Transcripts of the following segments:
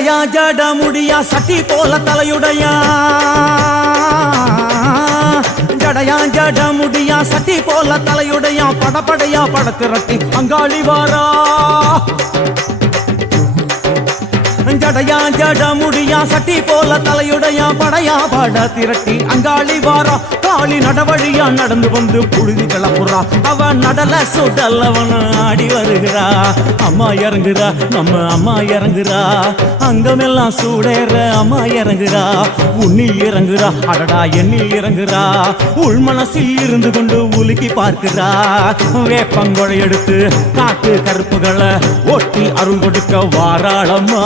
ஜடையா ஜட முடியா சட்டி போல தலையுடையா? ஜடையா ஜட முடியா சட்டி போல தலையுடையா படப்படையா படத்திரட்டி அங்காளி வாரா ஜடையா ஜட முடியா சட்டி போல தலையுடையா படையா பட திரட்டி அங்காளி வாரா. காளி நடவழியா நடந்து வந்து புழுதி கிளப்புறா அவ நடல சுடல்லவன ஆடி வருகிறா. அம்மா இறங்குறா நம்ம அம்மா இறங்குறா. அங்கமெல்லாம் சூடேற அம்மா இறங்குறா. உன்னில் இறங்குறா அடடா எண்ணில் இறங்குறா. உள் மனசில் இருந்து கொண்டு உலுக்கி பார்க்கிறா. வேப்பங்கொழை எடுத்து காட்டு கருப்புகளை ஒட்டி அருள் கொடுக்க வாராளம்மா.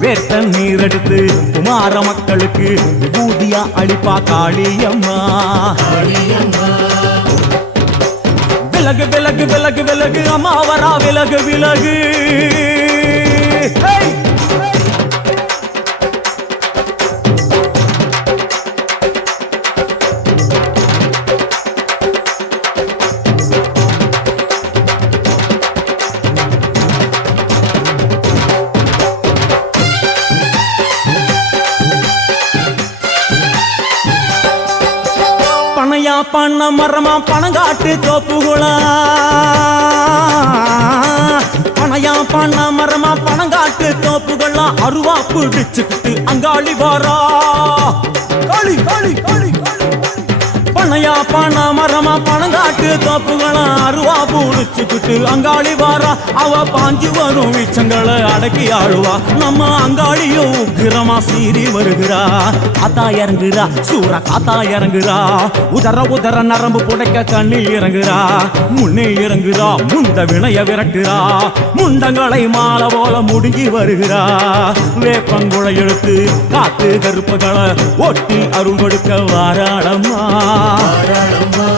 வேட்ட நீர் எடுத்து குமார மக்களுக்கு விபூதியா அளிப்பா காளியம்மா. விலகு விலகு விலகு விலகு அம்மா வரா விலகு விலகு. பண்ண மரமா பணங்காட்டு தோப்புகுளா? பணையா பண்ண மரமா பணங்காட்டு தோப்புகளா? அருவா பிடிச்சுக்கிட்டு அங்காளி வாரா. பனையா பண மரமா பணங்காட்டு தோப்புகளா அருவா பூடிச்சுக்கிட்டு அங்காளி வாரா அவ பாஞ்சு வரும் வீச்சங்களை அடக்கி ஆழுவா நம்ம அங்காளியும் உக்கிரமா சீறி வருகிறா. காத்தா இறங்குறா சூற காத்தா இறங்குறா. உதர உதர நரம்பு புடைக்க கண்ணில் இறங்குறா. முன்னே இறங்குறா முந்த வினைய விரட்டுறா. முண்டங்களை மாலை போல முடுங்கி வருகிறா. வேப்பங்குழை எடுத்து காத்து கருப்புகளை ஒட்டி அருள் கொடுக்க வாராளம்மா. தாராளமா